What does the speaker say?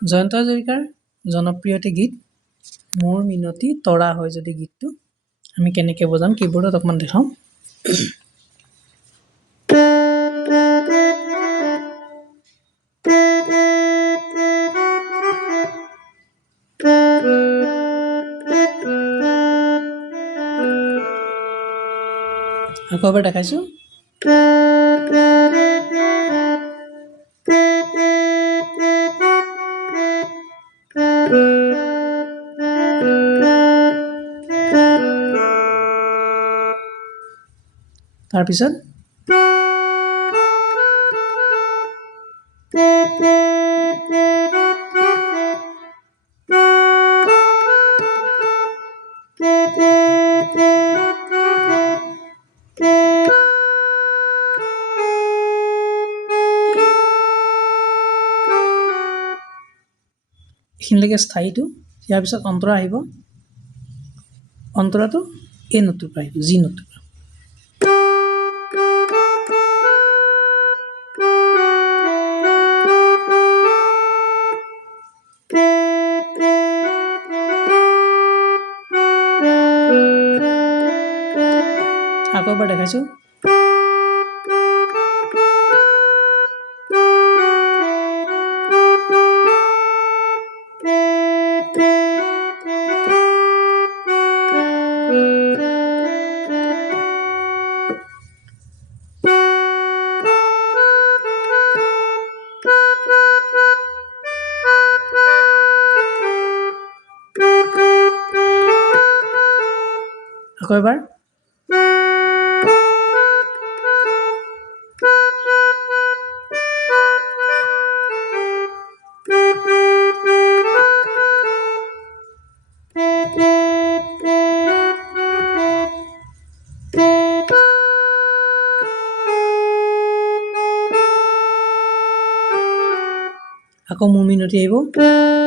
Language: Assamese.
জয়ন্ত হাজৰিকাৰ জনপ্ৰিয় এটি গীত মোৰ মিনতি তৰা হয় যদি গীতটো আমি কেনেকৈ বজাম কীবৰ্ডত অকণমান দেখাওঁ আকৌ এবাৰ দেখাইছোঁ তাৰপিছত এইখিনিলৈকে স্থায়ীটো ইয়াৰ পিছত অন্তৰা আহিব অন্তৰাটো এই নোটটোৰ পৰা আহিব জি নোটটোৰ পৰা আকৌ এবাৰ দেখাইছোঁ আকৌ এবাৰ আকৌ মোৰ মিনতি আহিব